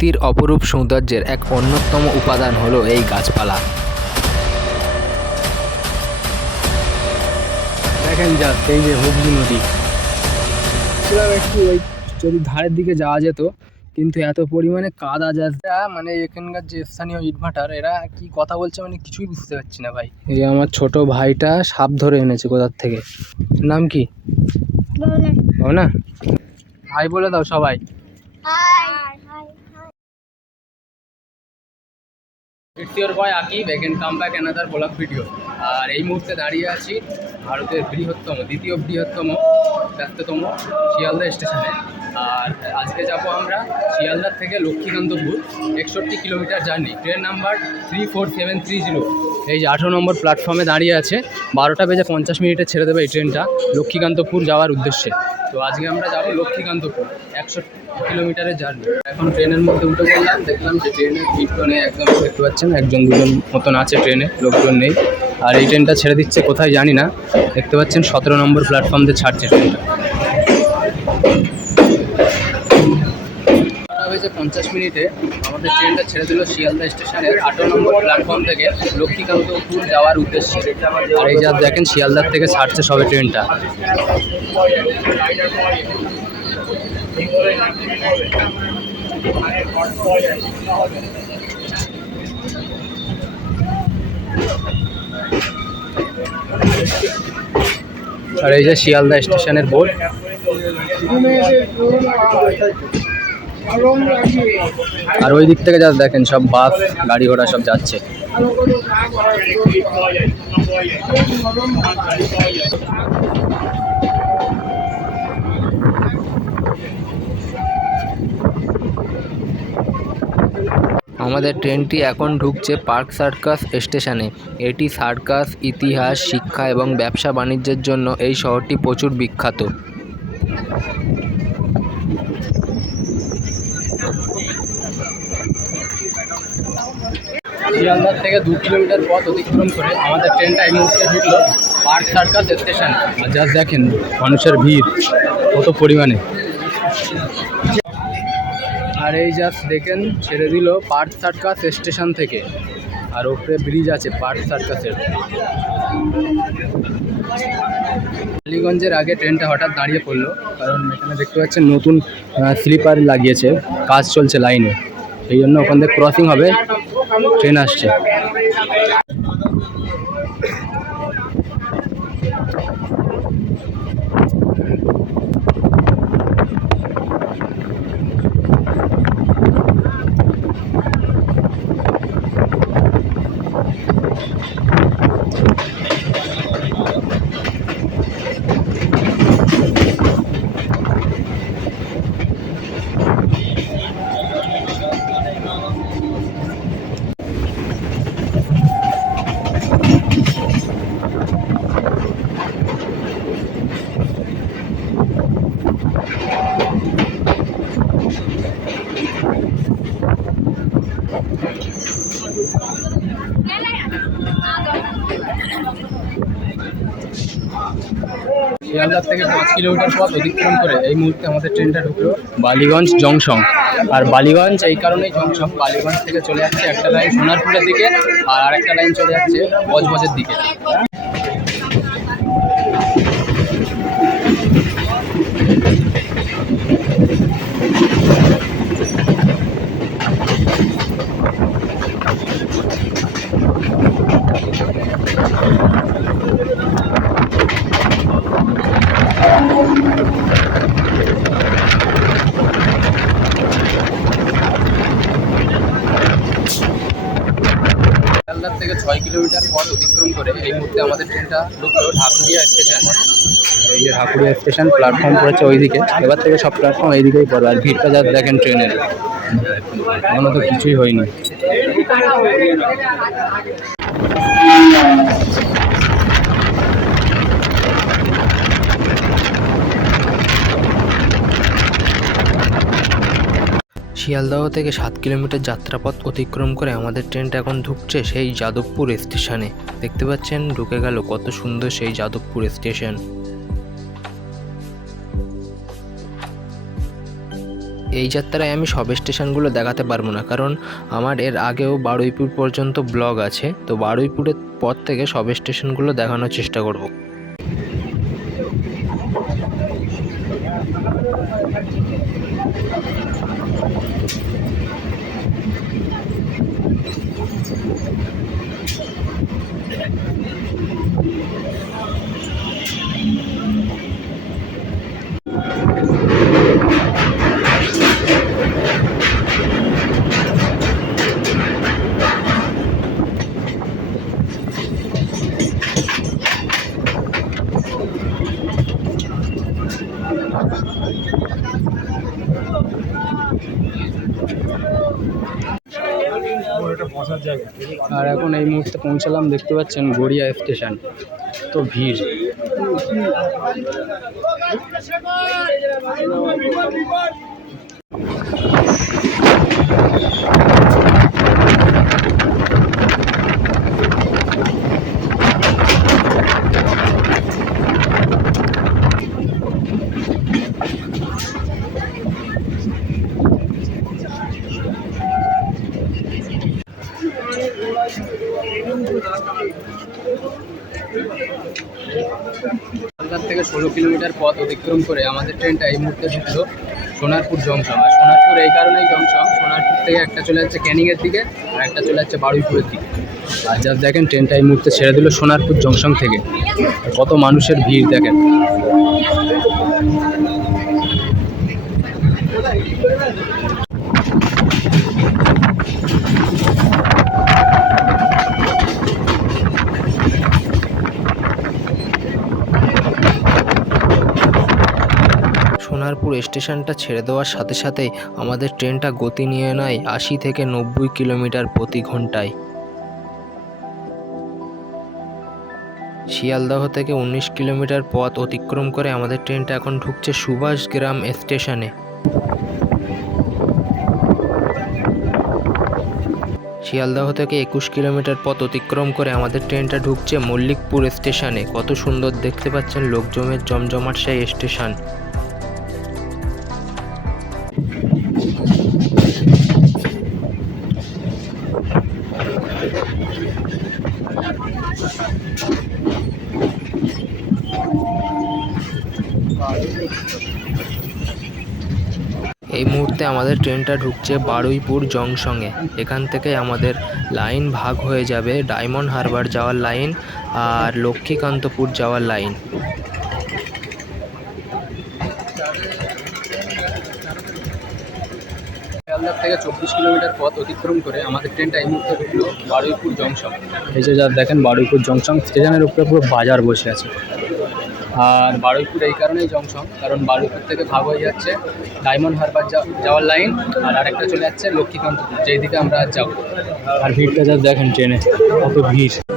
প্রকৃতির অপরূপ সৌন্দর্যের এক অন্যতম উপাদান হলো এই গাছপালা। দেখেন যা এই যে হুগলি নদী। একটু ওই যদি ধারের দিকে যাওয়া যেত কিন্তু এত পরিমাণে কাদা যাচ্ছে মানে এখানকার যে স্থানীয় ইটভাটার এরা কি কথা বলছে মানে কিছুই বুঝতে পারছি না ভাই। এই আমার ছোট ভাইটা সাপ ধরে এনেছে কোথার থেকে। নাম কি? না। ভাই বলে দাও সবাই। Your boy Akib again come back another blog video আর এই মুহূর্তে দাঁড়িয়ে আছি ভারতের বৃহত্তম, দ্বিতীয় বৃহত্তম, ব্যস্ততম শিয়ালদা স্টেশনে। আর আজকে যাব আমরা শিয়ালদার থেকে লক্ষ্মীকান্তপুর, একষট্টি kilometre journey. Train number three four seven three zero এই যে আঠেরো নম্বর প্ল্যাটফর্মে দাঁড়িয়ে আছে, বারোটা বেজে পঞ্চাশ মিনিটে ছেড়ে দেবে এই ট্রেনটা লক্ষ্মীকান্তপুর যাওয়ার উদ্দেশ্যে। তো আজকে আমরা যাব লক্ষ্মীকান্তপুর, একশো কিলোমিটারের জার্নি এখন ট্রেনের মধ্যে উঠে পড়লাম, দেখলাম যে ট্রেনের ভিড় নেই, একদম দেখতে পাচ্ছেন, একজন দুজন মতন আছে ট্রেনে লোকজন নেই। আর এই ট্রেনটা ছেড়ে দিচ্ছে কোথায় জানি না, দেখতে পাচ্ছেন, সতেরো নম্বর প্ল্যাটফর্ম দিয়ে ছাড়ছে ট্রেনটা বেজে পঞ্চাশ মিনিটে আমাদের ট্রেনটা ছেড়ে দিল শিয়ালদা স্টেশনের আঠারো নম্বর প্ল্যাটফর্ম থেকে লক্ষ্মীকান্তপুর যাওয়ার উদ্দেশ্যে। আর এই যা দেখেন, শিয়ালদার থেকে ছাড়ছে সবে ট্রেনটা। আর এই যে শিয়ালদা স্টেশনের বোর্ড। আর ওই দিক থেকে যা দেখেন, সব বাস, গাড়ি ঘোড়া সব যাচ্ছে। আমাদের ট্রেনটি এখন ঢুকছে পার্ক সার্কাস স্টেশনে। এটি সার্কাস, ইতিহাস, শিক্ষা এবং ব্যবসা বাণিজ্যের জন্য এই শহরটি প্রচুর বিখ্যাত। শিয়ালদার থেকে দু কিলোমিটার পথ অতিক্রম করে আমাদের ট্রেনটা এই মুহূর্তে ঢুকলো পার্ক সার্কাস স্টেশন। আর জাস্ট দেখেন মানুষের ভিড় কত পরিমাণে। আর এই জাস্ট দেখেন ছেড়ে দিল পার্ক সার্কাস স্টেশন থেকে। আর ওপরে ব্রিজ আছে পার্ক সার্কাসের। টালিগঞ্জের আগে ট্রেনটা হঠাৎ দাঁড়িয়ে পড়ল কারণ এখানে দেখতে পাচ্ছেন নতুন স্লিপার লাগিয়েছে কাজ চলছে লাইনে। সেই জন্য ওখান থেকে ক্রসিং হবে। ট্রেন আসছে শিয়ালদার থেকে পাঁচ কিলোমিটার পথ অতিক্রম করে এই মুহূর্তে আমাদের ট্রেনটা ঢুকলো বালিগঞ্জ জংশন। আর বালিগঞ্জ এই কারণেই জংশন বালিগঞ্জ থেকে চলে যাচ্ছে একটা লাইন সোনারপুরের দিকে আর আরেকটা লাইন চলে যাচ্ছে বজবজের দিকে শিয়ালদার থেকে ছয় কিলোমিটার পথ অতিক্রম করে এই মুহূর্তে আমাদের ট্রেনটা ঢুকলো, ঢাকুরিয়া যে ঢাকুরিয়া স্টেশন প্ল্যাটফর্ম পড়েছে ওইদিকে। এবার থেকে সব প্ল্যাটফর্ম এইদিকেই পড়বে। আর ভিড়টা যা দেখেন ট্রেনের। এখনও তো কিছুই হয়নি। শিয়ালদহ থেকে সাত কিলোমিটার যাত্রাপথ অতিক্রম করে আমাদের ট্রেনটা এখন ঢুকছে সেই যাদবপুর স্টেশনে। দেখতে পাচ্ছেন, ঢুকে গেল কত সুন্দর সেই যাদবপুর স্টেশন। এই যাত্রায় আমি সব স্টেশনগুলো দেখাতে পারব না, কারণ আমার এর আগেও বারুইপুর পর্যন্ত ব্লগ আছে। তো বারুইপুরের পর থেকে সব স্টেশনগুলো দেখানোর চেষ্টা করব। পৌঁছালাম দেখতে পাচ্ছেন গড়িয়া স্টেশন তো ভিড় কলকাতা থেকে ষোলো কিলোমিটার পথ অতিক্রম করে আমাদের ট্রেনটা এই মুহূর্তে ঢুকলো সোনারপুর জংশন আর সোনারপুর এই কারণেই জংশন সোনারপুর থেকে একটা চলে যাচ্ছে ক্যানিংয়ের দিকে, আর একটা চলে যাচ্ছে বারুইপুরের দিকে। আর যা দেখেন ট্রেনটা এই মুহূর্তে ছেড়ে দিল সোনারপুর জংশন থেকে। কত মানুষের ভিড় দেখেন। সোনারপুর স্টেশনটা ছেড়ে দেওয়ার সাথে সাথে আমাদের ট্রেনটা গতি নিয়ে নেয় আশি থেকে নব্বই কিলোমিটার প্রতি ঘন্টায়। শিয়ালদহ থেকে উনিশ কিলোমিটার পথ অতিক্রম করে আমাদের ট্রেনটা এখন ঢুকছে সুভাষগ্রাম স্টেশনে। শিয়ালদহ থেকে একুশ কিলোমিটার পথ অতিক্রম করে আমাদের ট্রেনটা ঢুকছে মল্লিকপুর স্টেশনে। কত সুন্দর দেখতে পাচ্ছেন লোকজমের জমজমাট সেই স্টেশন। এই মুহূর্তে আমাদের ট্রেনটা ঢুকছে বারুইপুর জংশনে। এখান থেকে আমাদের লাইন ভাগ হয়ে যাবে ডায়মন্ড হারবার যাওয়ার লাইন আর লক্ষ্মীকান্তপুর যাওয়ার লাইন। থেকে চব্বিশ কিলোমিটার পথ অতিক্রম করে আমাদের ট্রেনটা এই মুহূর্তে ঢুকলো বারুইপুর জংশন। এই যে যা দেখেন বারুইপুর জংশন, স্টেশনের উপরে পুরো বাজার বসে আছে। আর বারুইপুর এই কারণেই জংশন, কারণ বারুইপুর থেকে ভাগ হয়ে যাচ্ছে ডায়মন্ড হারবার যাওয়ার লাইন আর আরেকটা চলে যাচ্ছে লক্ষ্মীকান্তপুর যেই দিকে আমরা যাব। আর ভিড়টা যা দেখেন ট্রেনে, কত ভিড়।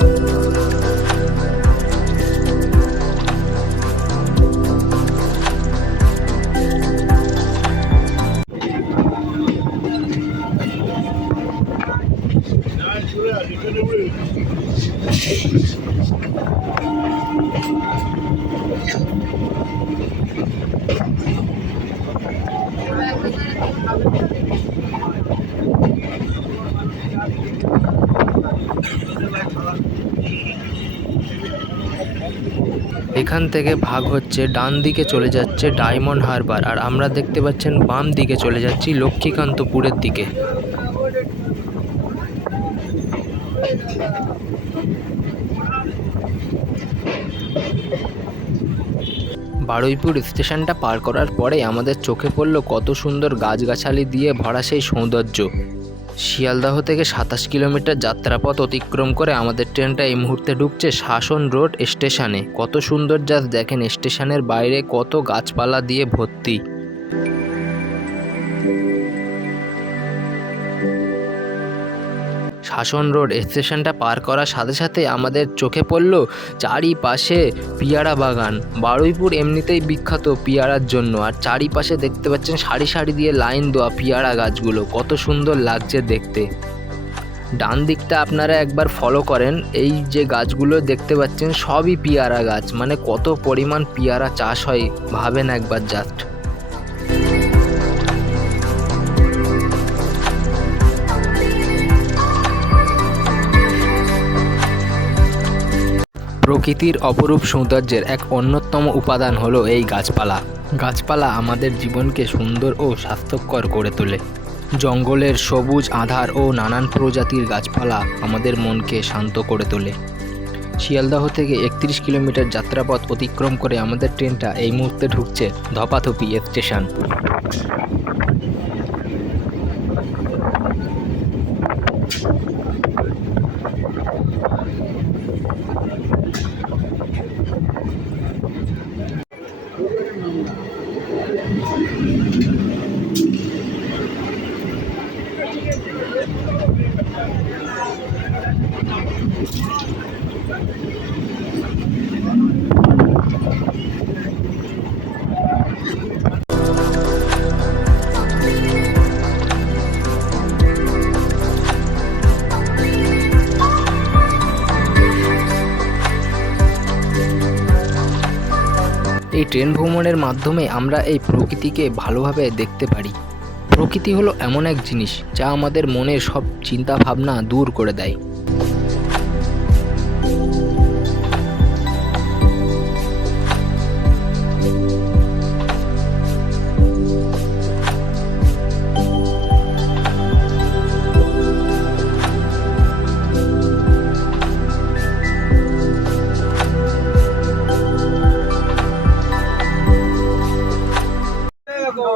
এখান থেকে ভাগ হচ্ছে, ডান দিকে চলে যাচ্ছে ডায়মন্ড হারবার। আর আমরা দেখতে পাচ্ছেন বাম দিকে চলে যাচ্ছি লক্ষ্মীকান্তপুরের দিকে। বারুইপুর স্টেশনটা পার করার পরে আমাদের চোখে পড়ল কত সুন্দর গাছগাছালি দিয়ে ভরা সেই সৌন্দর্য। শিয়ালদাহ থেকে সাতাশ কিলোমিটার যাত্রাপথ অতিক্রম করে আমাদের ট্রেনটা এই মুহূর্তে ঢুকছে শাসন রোড স্টেশনে। কত সুন্দর জাস্ট দেখেন, স্টেশনের বাইরে কত গাছপালা দিয়ে ভর্তি। শাসন রোড স্টেশনটা পার করার সাথে সাথে আমাদের চোখে পড়ল চারিপাশে পিয়ারা বাগান। বারুইপুর এমনিতেই বিখ্যাত পিয়ারার জন্য। আর চারিপাশে দেখতে পাচ্ছেন সারি সারি দিয়ে লাইন দেওয়া পিয়ারা গাছগুলো। কত সুন্দর লাগছে দেখতে। ডান দিকটা আপনারা একবার ফলো করেন। এই যে গাছগুলো দেখতে পাচ্ছেন সবই পিয়ারা গাছ। মানে কত পরিমাণ পিয়ারা চাষ হয় ভাবেন একবার জাস্ট প্রকৃতির অপরূপ সৌন্দর্যের এক অন্যতম উপাদান হলো এই গাছপালা। গাছপালা আমাদের জীবনকে সুন্দর ও স্বাস্থ্যকর করে তোলে। জঙ্গলের সবুজ আধার ও নানান প্রজাতির গাছপালা আমাদের মনকে শান্ত করে তোলে। শিয়ালদাহ থেকে একত্রিশ কিলোমিটার যাত্রাপথ অতিক্রম করে আমাদের ট্রেনটা এই মুহূর্তে ঢুকছে ধপাথপি স্টেশন। এই ট্রেন ভ্রমণের মাধ্যমে আমরা এই প্রকৃতিকে ভালোভাবে দেখতে পারি। প্রকৃতি হলো এমন এক জিনিস যা আমাদের মনের সব চিন্তা ভাবনা দূর করে দেয়।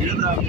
শিয়ালদার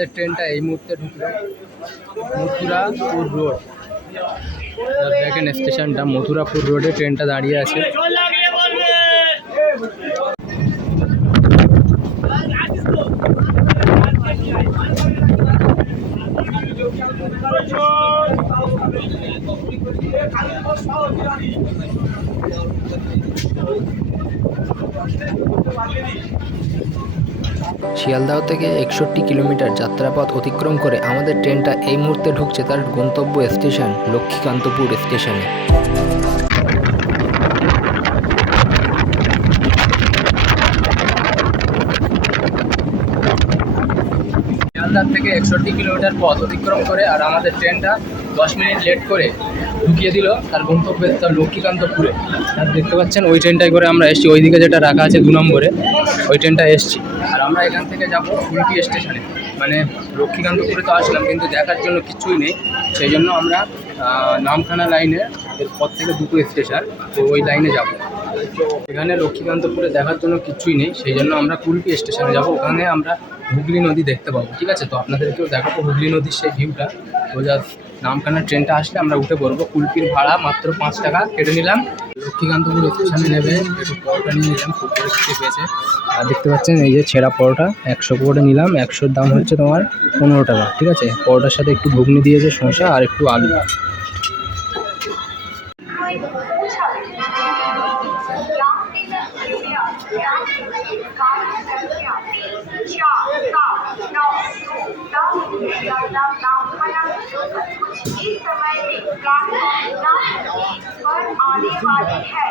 আমাদের ট্রেনটা এই মুহূর্তে ঢুকলো। মথুরাপুর রোড। দেখেন স্টেশনটা মথুরাপুর রোডে ট্রেনটা দাঁড়িয়ে আছে। শিয়ালদাহ থেকে একষট্টি কিলোমিটার যাত্রাপথ অতিক্রম করে আমাদের ট্রেনটা এই মুহূর্তে ঢুকছে তার গন্তব্য স্টেশন, লক্ষ্মীকান্তপুর স্টেশনে। শিয়ালদার থেকে একষট্টি কিলোমিটার পথ অতিক্রম করে আর আমাদের ট্রেনটা দশ মিনিট লেট করে ঢুকিয়ে দিল, তার গন্তব্যে তার লক্ষ্মীকান্তপুরে। আর দেখতে পাচ্ছেন, ওই ট্রেনটাই করে আমরা এসেছি। ওইদিকে যেটা রাখা আছে দু নম্বরে, ওই ট্রেনটা এসেছি। আর আমরা এখান থেকে যাব উল্টি স্টেশনে মানে লক্ষ্মীকান্তপুরে তো আসলাম, কিন্তু দেখার জন্য কিছুই নেই। সেই জন্য আমরা নামখানা লাইনে এরপর থেকে দুটো স্টেশন তো ওই লাইনে যাব। এখানে লক্ষ্মীকান্তপুরে দেখার জন্য কিছুই নেই। সেই জন্য আমরা কুলপি স্টেশনে যাব। ওখানে আমরা হুগলি নদী দেখতে পাবো। ঠিক আছে? তো আপনাদেরকেও দেখাবো হুগলি নদীর সেই ভিউটা তো জাস্ট নামখানা ট্রেনটা আসলে আমরা উঠে পড়ব কুলপির ভাড়া মাত্র পাঁচ টাকা, কেটে নিলাম। লক্ষ্মীকান্তপুর স্টেশনে নেবে, একটু পরোটা নিয়ে নিলাম, খুব খেতে পেয়েছে। আর দেখতে পাচ্ছেন, এই যে ছেঁড়া পরোটা, একশো করে নিলাম, একশোর দাম হচ্ছে তোমার পনেরো টাকা, ঠিক আছে? পরোটার সাথে একটু ঘুগনি দিয়েছে শসা আর একটু আলু। इस समय में प्लेटफॉर्म नंबर पर आने वाली है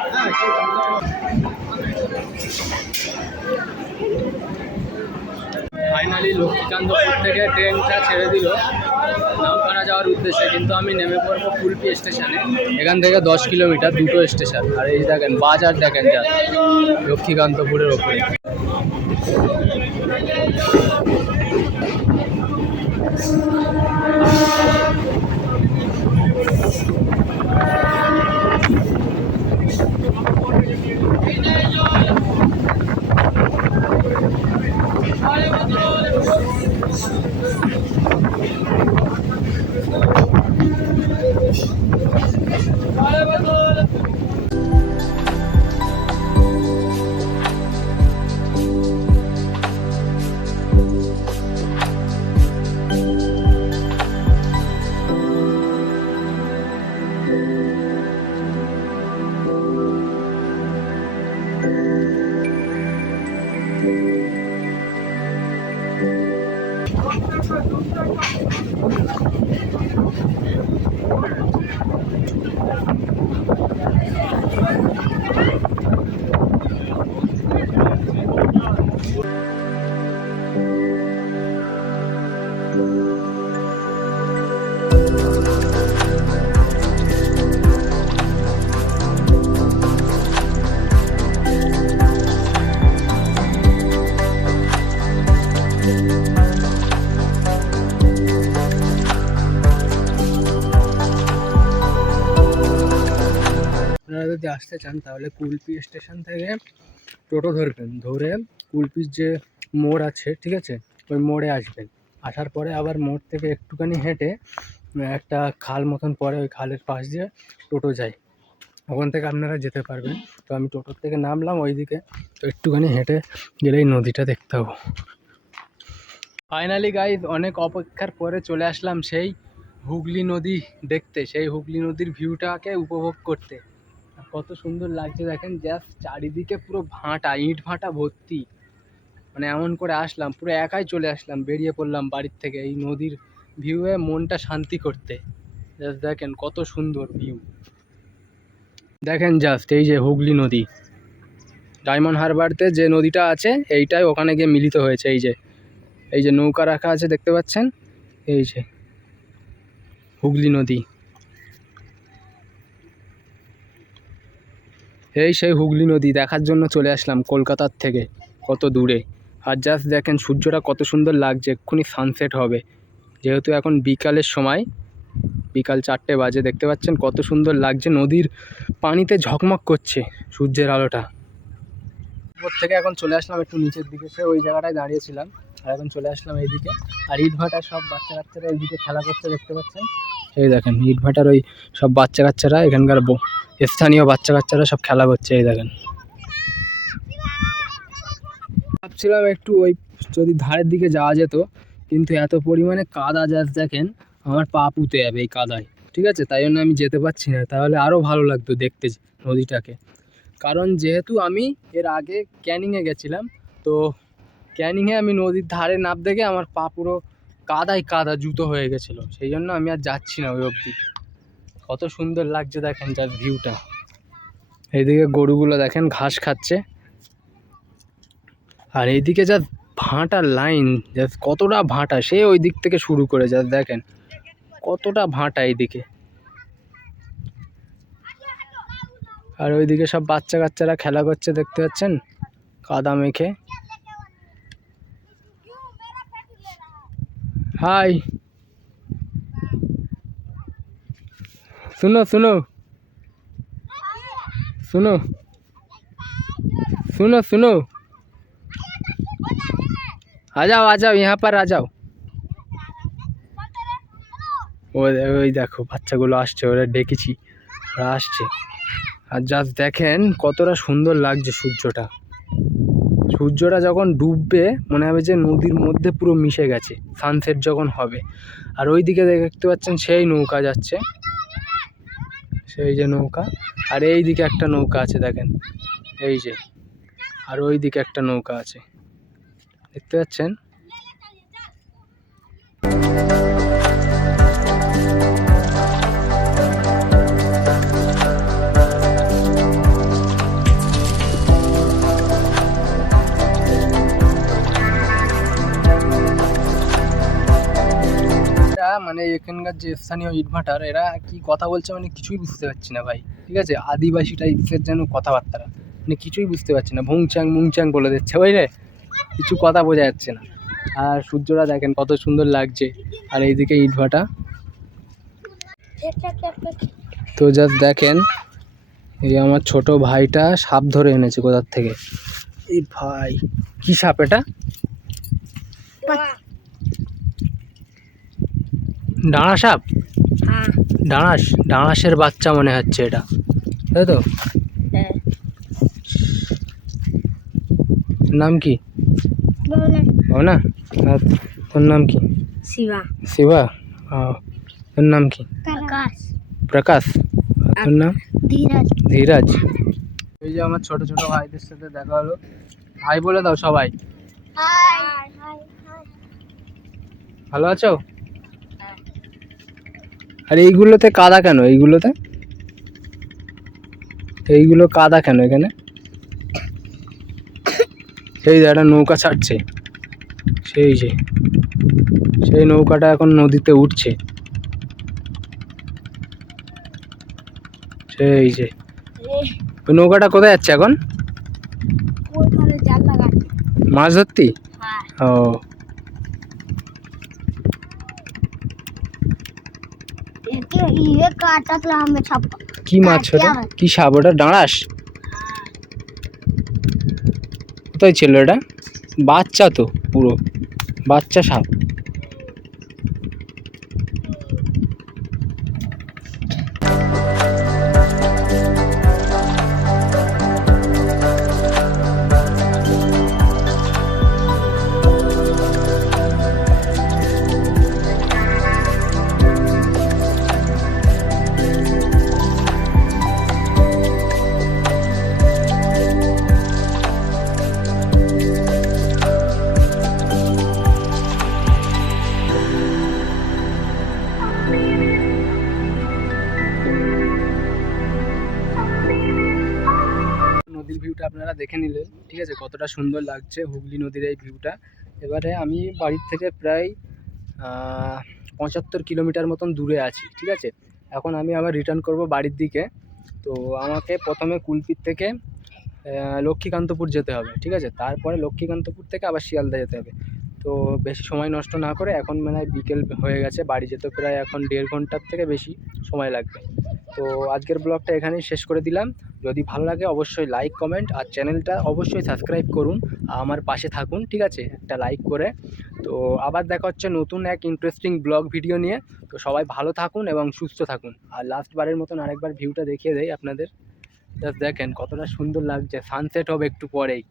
ফাইনালি লক্ষ্মীকান্তপুর থেকে ট্রেনটা ছেড়ে দিল নামখানা যাওয়ার উদ্দেশ্যে কিন্তু আমি নেমে পড়বো কুলপি স্টেশনে এখান থেকে দশ কিলোমিটার দুটো স্টেশন আর এই দেখেন বাজার দেখেন যা লক্ষ্মীকান্তপুরের ওপরে আপনারা যদি আসতে চান, তাহলে কুলপি স্টেশন থেকে টোটো ধরবেন। ধরে কুলপির যে মোড় আছে, ঠিক আছে? ওই মোড়ে আসবেন। আসার পরে আবার মোড় থেকে একটুখানি হেঁটে, একটা খাল মতন পরে ওই খালের পাশ দিয়ে টোটো যায়। ওখান থেকে আপনারা যেতে পারবেন। তো আমি টোটোর থেকে নামলাম, ওইদিকে তো একটুখানি হেঁটে গেলেই নদীটা দেখতে পাবো। ফাইনালি গাইজ অনেক অপেক্ষার পরে চলে আসলাম সেই হুগলি নদী দেখতে। সেই হুগলি নদীর ভিউটাকে উপভোগ করতে। কত সুন্দর লাগছে দেখেন জাস্ট চারিদিকে পুরো ভাঁটা, ইট ভাঁটা ভর্তি। মানে এমন করে আসলাম, পুরো একাই চলে আসলাম, বেরিয়ে পড়লাম বাড়ির থেকে, এই নদীর ভিউয়ে মনটা শান্তি করতে। জাস্ট দেখেন কত সুন্দর ভিউ দেখেন জাস্ট এই যে হুগলি নদী। ডায়মন্ড হারবারতে যে নদীটা আছে, এইটাই ওখানে গিয়ে মিলিত হয়েছে, এই যে এই যে নৌকা রাখা আছে, দেখতে পাচ্ছেন? এই যে, হুগলি নদী। এই সেই হুগলি নদী দেখার জন্য চলে আসলাম কলকাতার থেকে, কত দূরে। আর জাস্ট দেখেন সূর্যটা কত সুন্দর লাগছে, এক্ষুনি সানসেট হবে। যেহেতু এখন বিকালের সময়, বিকাল চারটে বাজে, দেখতে পাচ্ছেন কত সুন্দর লাগছে, নদীর পানিতে ঝকমক করছে সূর্যের আলোটা। উপর থেকে এখন চলে আসলাম একটু নিচের দিকে, সে ওই জায়গাটায় দাঁড়িয়েছিলাম। আর এখন চলে আসলাম এইদিকে। আর ইট ভাটার সব বাচ্চা কাচ্চারা এইদিকে খেলা করতে দেখতে পাচ্ছেন। এই দেখেন ইট ভাটার ওই সব বাচ্চা কাচ্চারা, এখানকার স্থানীয় বাচ্চা কাচ্চারা সব খেলা করছে, এই দেখেন। ভাবছিলাম একটু ওই যদি ধারের দিকে যাওয়া যেত, কিন্তু এত পরিমাণে কাদা জাস্ট দেখেন, আমার পা পুঁতে যাবে এই কাদায়, ঠিক আছে? তাই জন্য আমি যেতে পারছি না, তাহলে আরও ভালো লাগতো দেখতে নদীটাকে। কারণ যেহেতু আমি এর আগে ক্যানিংয়ে গেছিলাম, তো ক্যানিংয়ে আমি নদীর ধারে নাপ দেখে আমার পা পুরো কাদায় কাদা জুতো হয়ে গেছিল। সেই জন্য আমি আর যাচ্ছি না ওই অবধি। কত সুন্দর লাগছে দেখেন যার ভিউটা এইদিকে গরুগুলো দেখেন ঘাস খাচ্ছে। আর এইদিকে যা ভাঁটার লাইন জাস্ট কতটা ভাঁটা, সে ওই দিক থেকে শুরু করে যা দেখেন। কতটা ভাঁটা এইদিকে। আর ওইদিকে সব বাচ্চা কাচ্চারা খেলা করছে, দেখতে পাচ্ছেন? কাদা মেখে। হাই सुनो सुनो सुनो सुनो सुनो आ जाओ आ जाओ यहाँ पर आ जाओ ওই ওই দেখো বাচ্চাগুলো আসছে ওরা ডেকেছি ওরা আসছে আর জাস্ট দেখেন কতটা সুন্দর লাগছে সূর্যটা সূর্যটা যখন ডুববে, মনে হবে যে নদীর মধ্যে পুরো মিশে গেছে সানসেট যখন হবে। আর ওই দিকে দেখতে পাচ্ছেন সেই নৌকা যাচ্ছে। সেই যে নৌকা, আর এই দিকে একটা নৌকা আছে দেখেন, এই যে, আর ওই দিকে একটা নৌকা আছে। দেখতে পাচ্ছেন? মানে এখানকার যে স্থানীয় ইটভাটার, এরা কি কথা বলছে মানে কিছুই বুঝতে পারছি না ভাই, ঠিক আছে? আদিবাসী টাইপসের যেন কথাবার্তা মানে কিছুই বুঝতে পারছি না। ভুংচাং মুংচাং বলে দিচ্ছে, বুঝলে? কিছু কথা বোঝা যাচ্ছে না। আর সূর্যটা দেখেন কত সুন্দর লাগছে। আর এইদিকে ইটভাটা। তো জাস্ট দেখেন, এই আমার ছোট ভাইটা সাপ ধরে এনেছে কোথার থেকে? এই ভাই, কি সাপ এটা? ডাঁড়া সাপ ডাঁড়াস ডাঁড়াসের বাচ্চা মনে হচ্ছে এটা। তাই তো? নাম কি? ভাবনা আর তোর নাম কি? শিবা। শিবা? তোর নাম কি? প্রকাশ। তোর নাম? ধীরাজ। ধীরাজ। এই যে আমার ছোট ছোট ভাইদের সাথে দেখা হলো। ভাই বলে দাও সবাই। ভালো আছো? আর এইগুলোতে কাদা কেন? এইগুলোতে? এইগুলো কাদা কেন এখানে? সেই একটা নৌকা ছাড়ছে। সেই যে সেই নৌকাটা এখন নদীতে উঠছে। সেই যে। ওই নৌকাটা কোথায় যাচ্ছে এখন? মাছ ধরতি? হ্যাঁ। ও। একে ইয়ে আমি ছাপ কি মাছ ওটা? কি সাপ ওটা? ডাঁড়াস? কোথায় ছিল এটা? বাচ্চা তো পুরো। বাচ্চা সাপ। কতটা সুন্দর লাগছে হুগলি নদীর এই ভিউটা এবারে আমি বাড়ির থেকে প্রায় পঁচাত্তর কিলোমিটার মতন দূরে আছি, ঠিক আছে? এখন আমি আবার রিটার্ন করব বাড়ির দিকে। তো আমাকে প্রথমে কুলপির থেকে লক্ষ্মীকান্তপুর যেতে হবে, ঠিক আছে? তারপরে লক্ষ্মীকান্তপুর থেকে আবার শিয়ালদা যেতে হবে। তো বেশি সময় নষ্ট না করে এখন মানে বিকেল হয়ে গেছে, বাড়ি যেতে প্রায় এখন দেড় ঘণ্টার থেকে বেশি সময় লাগবে। তো আজকের ব্লগটা এখানেই শেষ করে দিলাম। যদি ভালো লাগে অবশ্যই লাইক কমেন্ট আর চ্যানেলটা অবশ্যই সাবস্ক্রাইব করুন, আমার পাশে থাকুন, ঠিক আছে? একটা লাইক করে। তো আবার দেখা হচ্ছে নতুন এক ইন্টারেস্টিং ব্লগ ভিডিও নিয়ে। তো সবাই ভালো থাকুন এবং সুস্থ থাকুন। আর লাস্ট বারের মতন আরেকবার ভিউটা দেখিয়ে দেয় আপনাদের। জাস্ট দেখেন কতটা সুন্দর লাগছে সানসেট হবে একটু পরেই।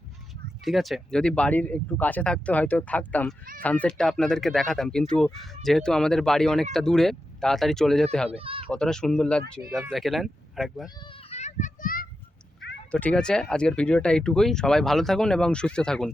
ঠিক আছে? যদি বাড়ির একটু কাছে থাকতে হয়তো থাকতাম সানসেটটা আপনাদেরকে দেখাতাম। কিন্তু যেহেতু আমাদের বাড়ি অনেকটা দূরে, তাড়াতাড়ি চলে যেতে হবে। কতটা সুন্দর লাগছে জাস্ট দেখে নেন আরেকবার। তো ঠিক আছে, আজকের ভিডিওটা এইটুকুই। সবাই ভালো থাকুন এবং সুস্থ থাকুন।